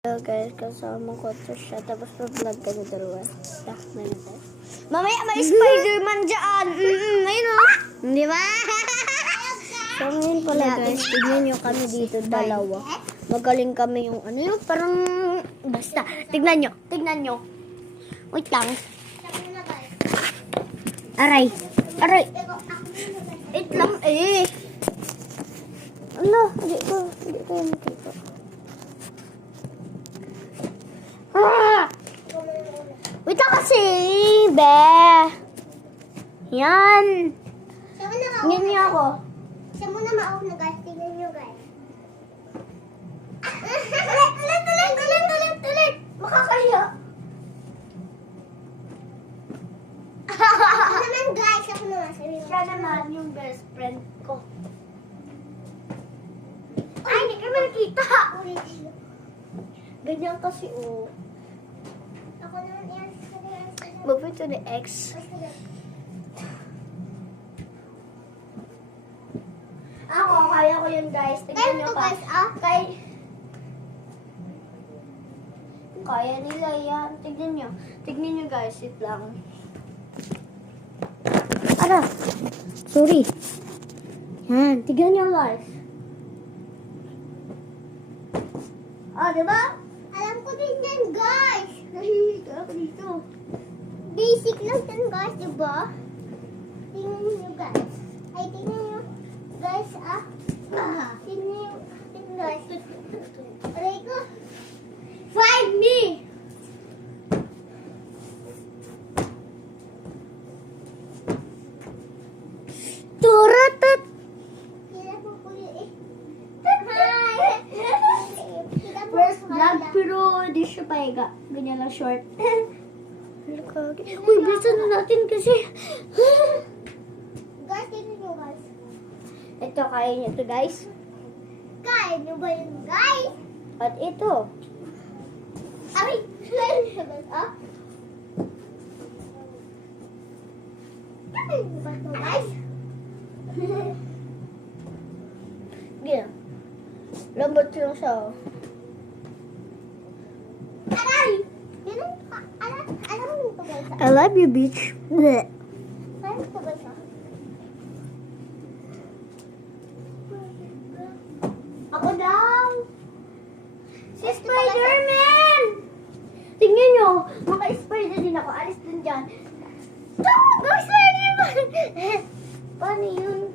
Hello guys, kasama ko to siya. Tapos pa-vlog kami dalawa. Mamaya may Spider-Man dyan! Ayun o! Di ba? So ngayon pala guys, tignan nyo kami dito dalawa. Magaling kami yung ano yung parang... Basta, tignan nyo. Wait lang. Aray! Wait lang eh! Ano? Hindi ko makita. Wait lang kasi, be. Yan. Tingnan niyo ako. Siya muna ma-off na guys. Tingnan niyo guys. Ulit. Makakaya. Ako naman guys. Ako naman. Siya naman yung best friend ko. Ay, hindi ka makikita. Ganyan kasi, oh. Ako naman yan. Move it to the X. Ako, kaya ko yun, guys. Tignan Time nyo to pa. guys, ah. Kaya nila yan. Tignan nyo, guys. It lang. Ara! Sorry. Yan. Tignan nyo, guys. Ah, diba? Alam ko din yan guys. Nahihiga ako dito. Basic lang yan guys, diba? Tingnan niyo guys. Ay, tingnan niyo. Guys, ah. Tingnan niyo. Tingnan guys. Aray ko. Find me! Turatut! Kailan po po yun eh. Hi! First vlog, pero di siya pahiga. Ganyan lang short. Uy, bilisan na natin kasi. Guys, tingnan niyo guys. Ito, kaya niyo to guys. Kaya niyo ba yun guys? At ito. Ay! Ah? Kaya niyo ba ito guys? Ganyan. Lambot lang siya. Oh. Aray! Ganun ka. Alam mo ito guys. I love you, bitch. Bleh. Alam mo ito guys. Ako daw. Si Spider-Man! Tingnan nyo. Maka-Spider din ako. Alis din dyan. Go, Spider-Man! Paano yun?